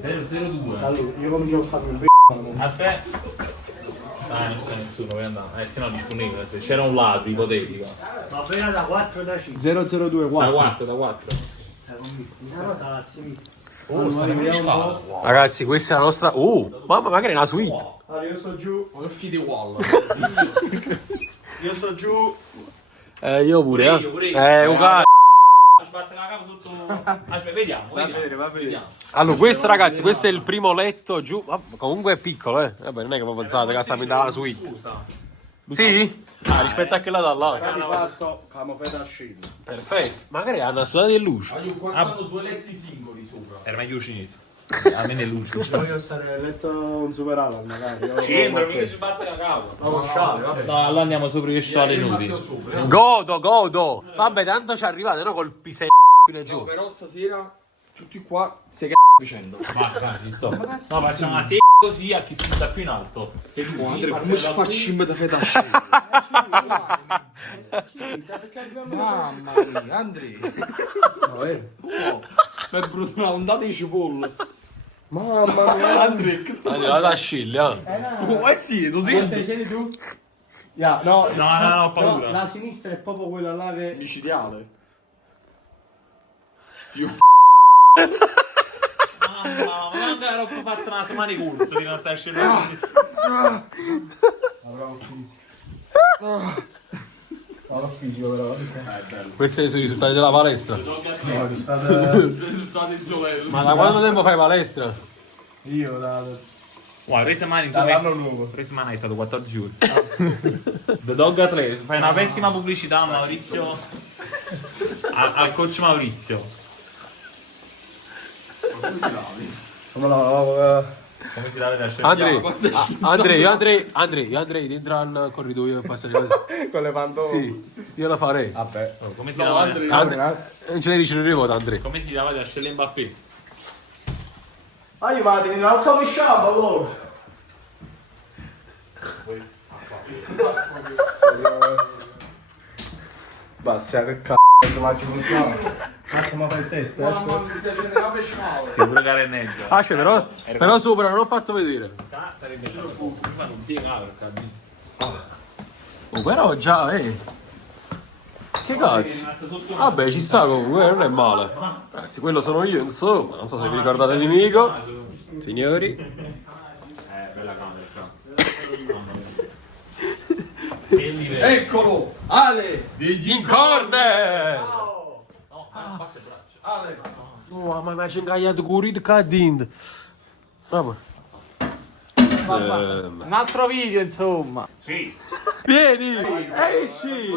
002. Allora, io comincio a farmi un p***o. Aspetta. Non c'è nessuno, vuoi andare? Se no disponibile, se c'era un ladro ipotetico. Va bene da 4 da 5. 0024. Da 4. Sarà a sinistra. Oh, sta una Ragazzi, questa è la nostra. Mamma, magari è una suite. Allora, io sto giù. Ho il fide wall. Io sto giù. Io pure, Pure io. uguale. Sbatte la capa sotto. Aspetta, vediamo. Va bene. Allora, questo ragazzi, questo è il primo letto giù. Comunque è piccolo, Vabbè, non è che voi pensate che sta a la suite. Sì? Rispetto a quella da là. Sarà di fatto, come fai da scendere. Perfetto. Magari hanno una strada di luce. Qua stanno 2 letti singoli sopra. Era meglio cinese. Almeno è luce. Voglio stare nel letto un superato, magari. Sembra, mica si batte la capa. Ma con sciale, vabbè. No, allora andiamo sopra le sciale inutili. Godo. Vabbè, tanto ci arrivate, no? Col pise fino giù. Però stasera tutti qua si vicenda. Ma ci sto. No, facciamo una serie così a chi si sta più in alto. Seduti. Andrea, come ci facciamo da fare da scena? Mamma mia, Andrea. Ma è brutto una ondata di cipolle. Mamma mia. Andrea, Vado a scille, sì, tu Quante siedi tu? No, ho paura. no, la sinistra è proprio quella là che... micidiale. Mamma, ma non ero fatto una settimana di corso di non stare scendendo. Ho fisico però. Questi sono i risultati della palestra. Risultati in sovello. Ma da quanto tempo fai palestra? Io Guarda, questa settimana in dall'anno nuovo. questa settimana è stato 14 giorni. The Dog Athlete, fai una pessima pubblicità a Maurizio. Al coach Maurizio. Come si dà a scendere? Andrei, dentro al corridoio e passare così. Con le pantofole. Sì, io la farei. Vabbè. Come si dava Non ce ne dici un Andrei. come si dava a scendere Mbappé? Ah, io vado in alto mi sciamo allora. Basta, che c***o, mangi un po'. Ma fai il test, Mamma mi stai facendo una pescata. Si pure careneggia. Però sopra non ho fatto vedere. Sarebbe stato prima non piegava perché Però già, Che cazzo? Vabbè, ci sta comunque, non è male. Ragazzi, quello sono io, insomma. Non so se vi ricordate di Mico. Signori. bella camera. Che livello. Eccolo! Ale! In corner! Ale! Oh, ma mi ha ingagliato curit cadint. Vabbè. Un altro video, insomma. Sì. Vieni! Esci!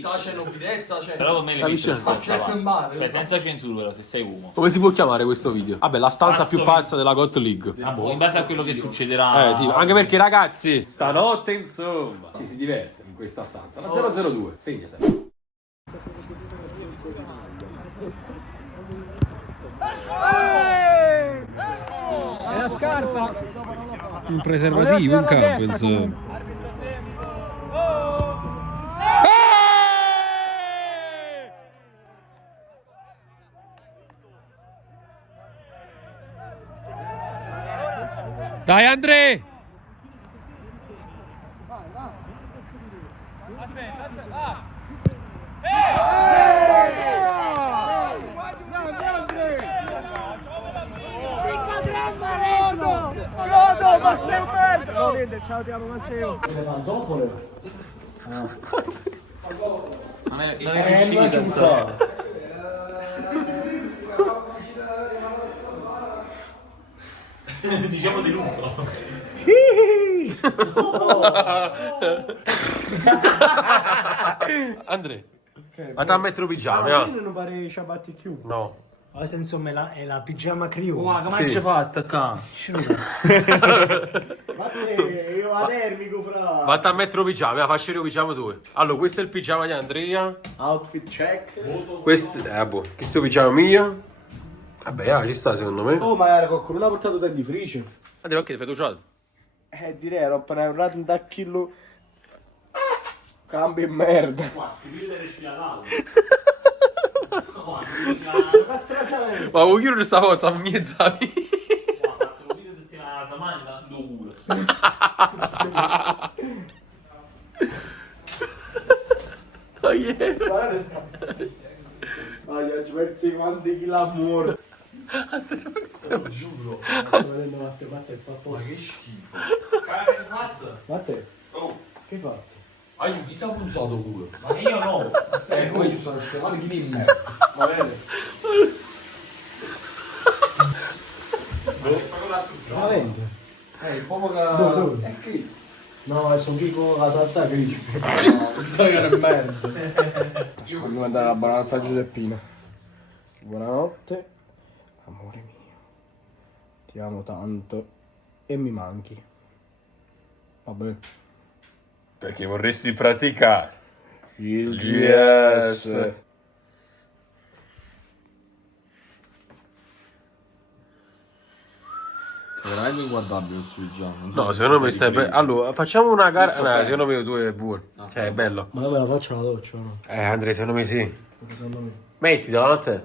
Sta facendo video, Però con me le Capisci? viste Faccio in mare. cioè senza censura però se sei uomo. Come si può chiamare questo video? Vabbè, la stanza Pazzo più pazza della GOT League. Ah, boh, in base a quello che succederà. Sì, anche perché ragazzi, stanotte insomma, ci si diverte in questa stanza. La 002, segnate. È la scarpa. Un preservativo, un campo, insomma. Dai Andre! Lodo, Masseo Bello! Ciao, ti amo Masseo. Le pantofole? Non è riuscito. Diciamo deluso. Andre, ma ti mettere un pigiama, Non pare ciabatte più. No. Ma se insomma è la pigiama crew. Come ci fatta qua? Ma te, io a termico fra. Vatti a mettere un pigiama, faccio io il pigiama tu. Allora, questo è il pigiama di Andrea. Outfit check. Questo, boh, questo è il pigiama mio. Vabbè, ci sta secondo me. Oh, ma qualcuno ha portato dentifricio. Andrea, ok, ti fai tuciato. Direi, ero appena urlato un chilo. Cambio e merda. Cazzo la c'è? Ma vuoi chiudere sta forza? Miezzavi. Ho fatto un video di settimana domani da due culo. Oh yeah. Guarda. Ci pensi quanti chili a morto. Giuro. Sto vedendo Matteo è fatto. Ma che schifo. Che hai fatto? Matteo, Oh, che hai fatto? Ah, io chi si è punzato pure? ma io no. Poi io sono scemato chi mi merda. Va bene. Veramente? Proprio Dove? che... È Cristo. No, sono qui con la salsa grigia. No, so che è merda. Voglio andare alla buonanotte a Giuseppina. Buonanotte, amore mio. Ti amo tanto e mi manchi. Va bene. Perché vorresti praticare Il GS. Sei veramente inguardabile questo video. Non so No, se secondo ti me sei stai ripreso. allora, facciamo una gara. Sto No, bene. secondo me tu è buono. Cioè, è bello. Ma dove la faccio la doccia o no? Andrea, secondo me sì. Secondo me. Metti davanti a te.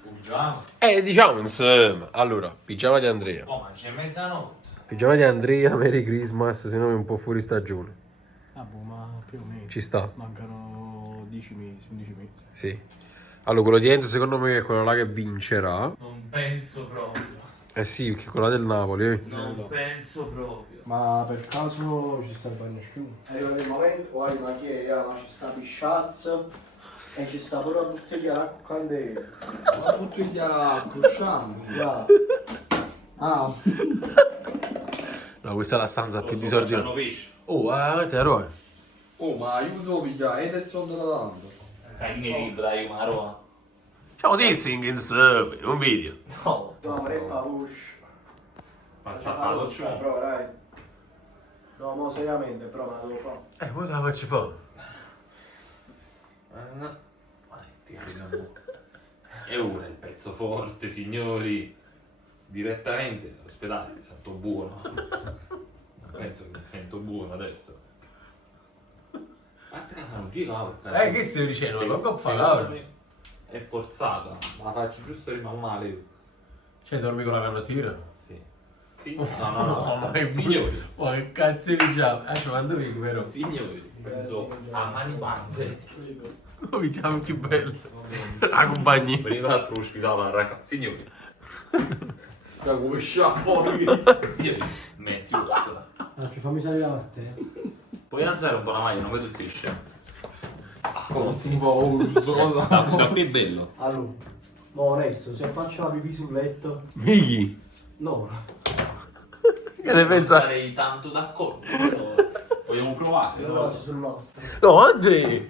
Fuggiamo. Diciamo insieme. Allora, pigiama di Andrea. Oh, ma c'è mezzanotte. Pigiama di Andrea, Merry Christmas, secondo me è un po' fuori stagione. Ah, boh, ma più o meno. Ci sta. Mancano 10 mesi, 11 mesi. Sì. Allora, quello di Enzo secondo me è quello là che vincerà. Non penso proprio. Eh sì, perché quello là del Napoli. Non penso proprio. Ma per caso ci sta il bagno schiuma? È arrivato il momento, guarda ma che è, ma ci sta pisciazzo e ci sta pure la bottiglia d'acqua candela. Ma tutto in diara crusciando. Là. Ah, No, questa è la stanza più Hanno disordinata. pesce. Oh, te eroe. oh, ma io so pigliare ed è soldo da tanto. Sai che mi dai una roba? Ciao, dissing insieme, in un video. No. No, ma è palush. Ma sta a doccia. Però dai. No, mo seriamente, però me la devo fare. Poi te la faccio fare. E ora il pezzo forte, signori. Direttamente all'ospedale, mi sento buono. Penso che mi sento buono adesso. Guarda che fanno due cavoli. Che stai dicendo? Sì, Ma che fa secondo Laura? me è forzata, ma la faccio giusto rimane male. Cioè, dormi con la canottiera? Sì. Sì? No, no, no, ma è signori. Ma che cazzo diciamo? Quando vieni, vero? Signori, penso a mani basse. Oh, diciamo che bello. La compagnia. Veniva l'altro ospitato, raga. Signori. Sta come fuori. Signori. Metti l'altra. Ah, ci fammi salire a te. Puoi alzare un po' la maglia, non vedo il pesce. Non si fa questo cosa. Da qui è bello. Allora, mo onesto, se faccio la pipì sul letto, Migli. no. Che ne pensa? Sarei tanto d'accordo. Però vogliamo provare. Io lo faccio sul nostro. No, Andrea!